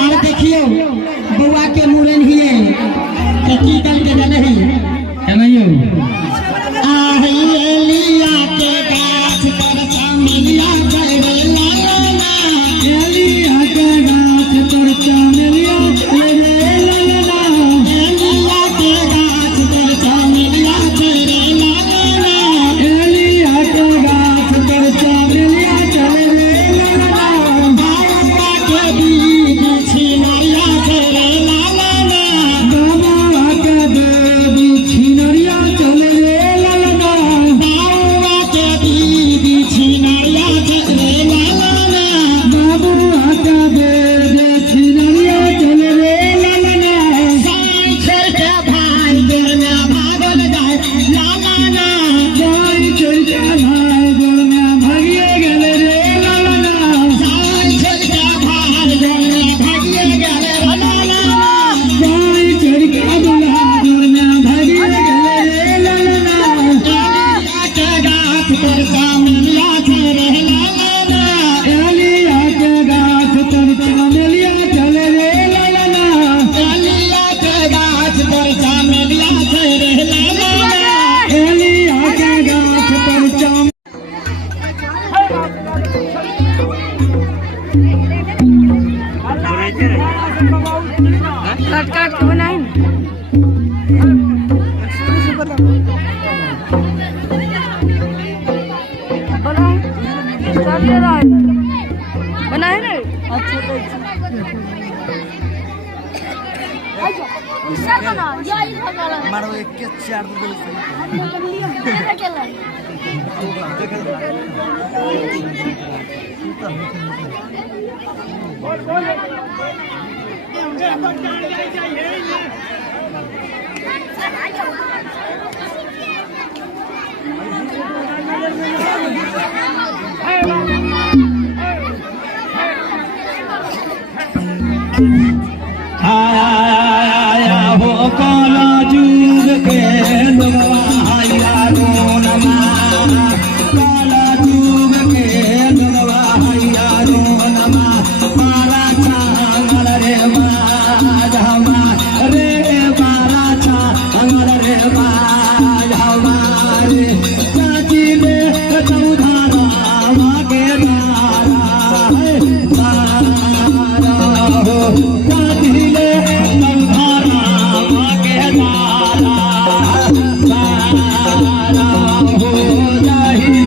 are देखियो बउआ के मुरन ही है की करके नहीं है नहीं लिया के गाछ पर चमेलिया करे लाला लिया के गाछ पर चमेलिया करे लाला लिया के गाछ पर चमेलिया करे लाला लिया के गाछ पर चमेलिया करे लाला बाबा के बीच छिनरिया करे लाला बाबा के बीच छिनरिया चले काट काट के बनाए बनाए रे मारो एक के चार दो